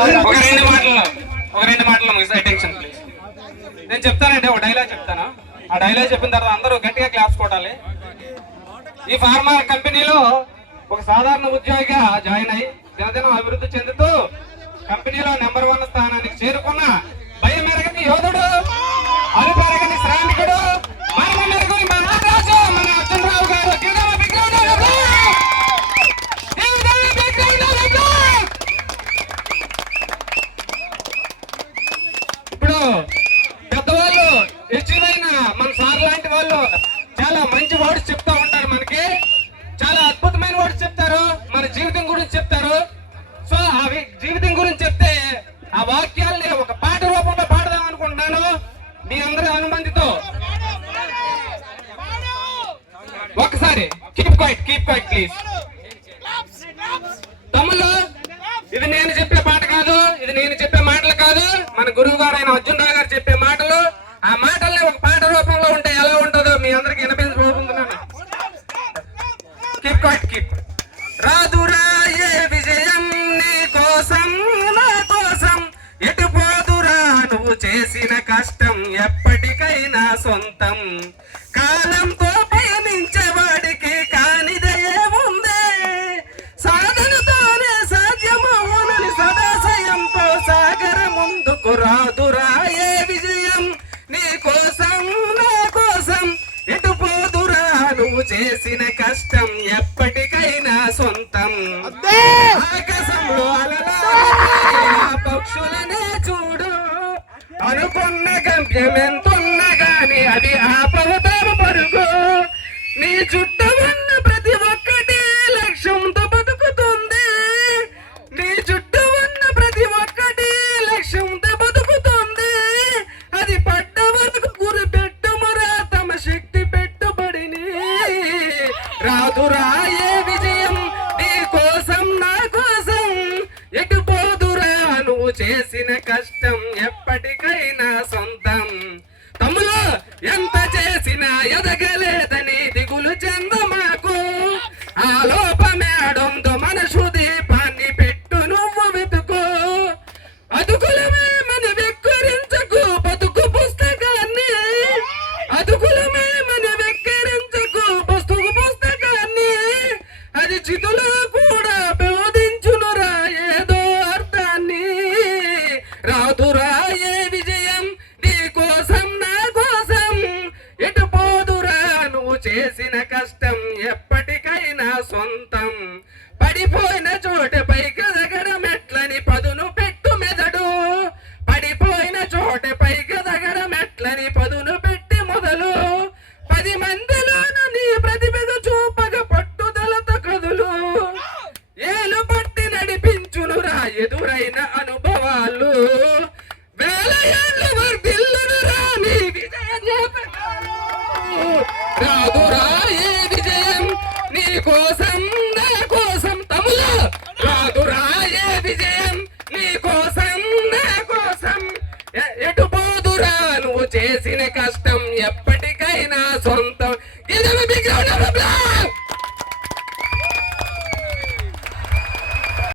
ఒక రెండు మాటలు ముగిస్తా. Attention please. నేను చెప్తానంటే ఒక డైలాగ్ చెప్తాను. ఆ డైలాగ్ చెప్పిన తర్వాత అందరూ గట్టిగా క్లాప్స్ కొట్టాలి. ఈ ఫార్మా కంపెనీలో ఒక సాధారణ ఉద్యోగిగా జాయిన్ అయ్యి దినదినం అభివృద్ధి చెందుతూ కంపెనీలో నెంబర్ 1 స్థానానికి చేరుకున్న భయం మెరగని యోధుడు, అలుపెరగని శ్రామికుడు, మరణ మెరగని మహారాజు మన అర్జునరావు గారు. ఇప్పుడు పెద్దవాళ్ళు హెచ్చులైన మన సార్ లాంటి వాళ్ళు చాలా మంచి వర్డ్స్ చెప్తా ఉంటారు. మనకి చాలా అద్భుతమైన వర్డ్స్ చెప్తారు, మన జీవితం గురించి చెప్తారు. సో ఆ జీవితం గురించి చెప్తే ఆ వాక్యాల్ని ఒక పాట రూపంలో పాడదాం అనుకుంటున్నాను మీ అందరి అనుమతితో. ఒకసారి కీప్ క్వైట్ ప్లీజ్. తమ్ముళ్ళు, ఇది నేను చెప్పే పాట కాదు, ఇది నేను చెప్పే మాటలు కాదు, మన గురువు గారు అయిన అర్జునరావు గారు చెప్పే మాటలు. ఆ మాటల్ని ఒక పాట రూపంలో ఉంటే ఎలా ఉంటుందో మీ అందరికి వినిపించబోతున్నాను. కీప్. రాదురా ఏ విజయం నీ కోసం నా కోసం, ఎటు పోదురా నువ్వు చేసిన కష్టం ఎప్పటికైనా సొంతం. కాలంతో పయనించేవాడికి కానిదే ఉందే, సాధనతోనే సాధ్యమవునని సదాశయంతో సాగర ముందుకు. రాదురా ఏ విజయం నీ కోసం నా కోసం, ఎటు పోదురా నువ్వు చేసిన కష్టం ఎప్పటికైనా సొంతం. ఆకాశంలో అలలా పక్షులనే చూడు, అనుకున్న గమ్యం ఎంతున్నా గాని అది ఆపవతారు పరుగు. నీ చుట్టూ ఉన్న ప్రతి ఒక్కటి లక్ష్యంతో బతుకుతుంది, నీ చుట్టూ ఉన్న ప్రతి ఒక్కటి లక్ష్యంతో బతుకుతుంది. అది పడ్డ వరకు గురి పెట్టుమురా తమ శక్తి పెట్టుబడిని. రాదురా ఏ విజయం నీ కోసం నా కోసం, ఎటు పోదురా నువ్వు చేసిన కష్టం ఎప్పటికైనా సొంతం. తమ్ములు, ఎంత చేసినా ఎదగలేదని దిగులు చెందమాకు. ఆ లోపమేడంతో మనసు దీపాన్ని పెట్టు నువ్వు వెతుకు. అదుకులమే మన వెక్కరించకు బతుకు పుస్తకాన్ని, అదుకులమే మన వెక్కరించకు బతుకు పుస్తకాన్ని. అది చితులో కూడా బోధించునురా ఏదో అర్థాన్ని. రాదురా ఏ విజయం నీ కోసం నా కోసం, ఎటు పోదురా నువ్వు చేసిన కష్టం ఎప్పటికైనా సొంతం. పడిపోయిన చోట పైకి ఎదగడం ఎట్లని పదును పెట్టు మెదడు, పడిపోయిన చోట పైకి ఎదగడం ఎట్లని పదును పెట్టి మొదలు. 10 మందిలోనూ నీ ప్రతిభను చూపగ పట్టుదలతో కదులు. ఏలు పట్టి నడిపించునురా ఎదురైన అనుభవాలు. వేల ఏళ్ళ వర్ధిల్లునురా నీ విజయ జ్ఞాపకాలు. రాదురా ఏ విజయం నీ కోసం నా కోసం. తమ్ముళ్ళు, రాదురా ఏ విజయం నీ కోసం నా కోసం, ఎటు పోదురా నువ్వు చేసిన